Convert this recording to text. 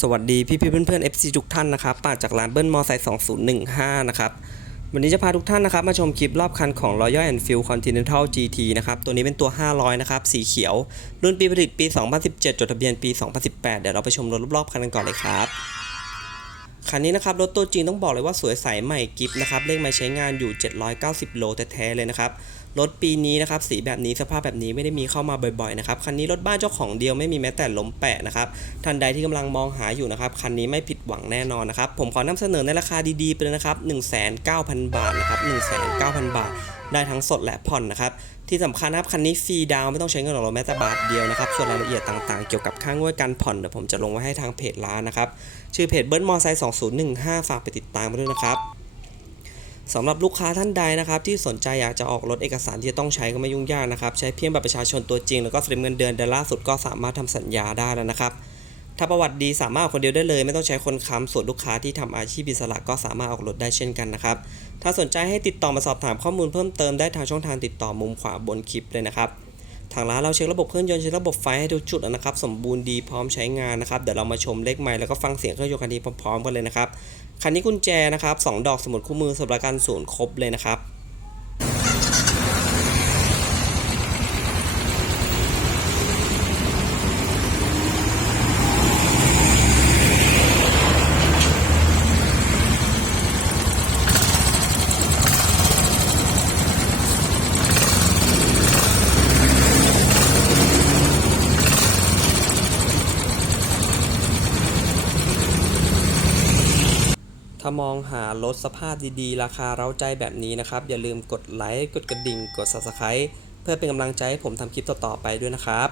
สวัสดีพี่พี่ๆเพื่อน FC ทุกท่านนะครับป่าจากร้านเบิ้ลมอไซค์2015 นะครับ วันนี้จะพาทุกท่านนะครับ มาชมคลิปรอบคันของ Royal Enfield Continental GT นะครับ ตัวนี้เป็นตัว 500 นะครับ สีเขียว รุ่นปีผลิตปี 2017 จดทะเบียนปี 2018 เดี๋ยวเราไปชมรถรอบๆคันกันก่อนเลยครับคันนี้นะครับรถตัวจริงต้องบอกเลยว่าสวยใสใหม่กิฟนะครับเลขไม้ใช้งานอยู่ 790 โลแท้ๆเลยนะครับ รถปีนี้นะครับสีแบบนี้สภาพแบบนี้ไม่ได้มีเข้ามาบ่อยๆนะครับคันนี้รถบ้านเจ้าของเดียวไม่มีแม้แต่ล้มแปะนะครับท่านใดที่กำลังมองหาอยู่นะครับคันนี้ไม่ผิดหวังแน่นอนนะครับผมขอนำเสนอในราคาดีๆไปเลยนะครับ 19,000 บาทนะครับ19,000 บาท ได้ทั้งสดและผ่อนนะครับที่สำคัญนะครับคันนี้ฟรีดาวไม่ต้องใช้เงินของเราแม้แต่บาทเดียวนะครับส่วนรายละเอียดต่างๆ เกี่ยวกับค่างวดการผ่อนเดี๋ยวผมจะลงไว้ให้ทางเพจร้านนะครับชื่อเพจเบิ้ลมอไซค์2015 ฝากไปติดตามด้วยนะครับ สำหรับลูกค้าท่านใดนะครับที่สนใจอยากจะออกรถเอกสารที่จะต้องใช้ก็ไม่ยุ่งยากนะครับ ใช้เพียงบัตรประชาชนตัวจริง แล้วก็สลิปเงินเดือนเดือนล่าสุดก็สามารถทำสัญญาได้แล้วนะครับ ถ้าประวัติดีสามารถออกคนเดียวได้เลย ไม่ต้องใช้คนค้ำส่วนลูกค้าที่ทำอาชีพอิสระก็สามารถออกรถได้เช่นกันนะครับ ถ้าสนใจให้ติดต่อมาสอบถามข้อมูลเพิ่มเติมได้ทางช่องทางติดต่อมุมขวาบนคลิปเลยนะครับ ทางร้านเราเช็คระบบเครื่องยนต์เช็คระบบไฟให้ทุกจุดนะครับ สมบูรณ์ดีพร้อมใช้งานนะครับ เดี๋ยวเรามาชมเลขใหม่แล้วก็ฟังเสียงเครื่องยนต์คันนี้พร้อมๆกันเลยนะครับ คันนี้กุญแจนะครับสองดอกสมุดคู่มือสำหรับการศูนย์ครบเลยนะครับ ถ้ามองหารถสภาพดีๆ ราคาเร้าใจแบบนี้นะครับ อย่าลืมกดไลค์ กดกระดิ่ง กด subscribe เพื่อเป็นกำลังใจให้ผมทำคลิปต่อๆไปด้วยนะครับ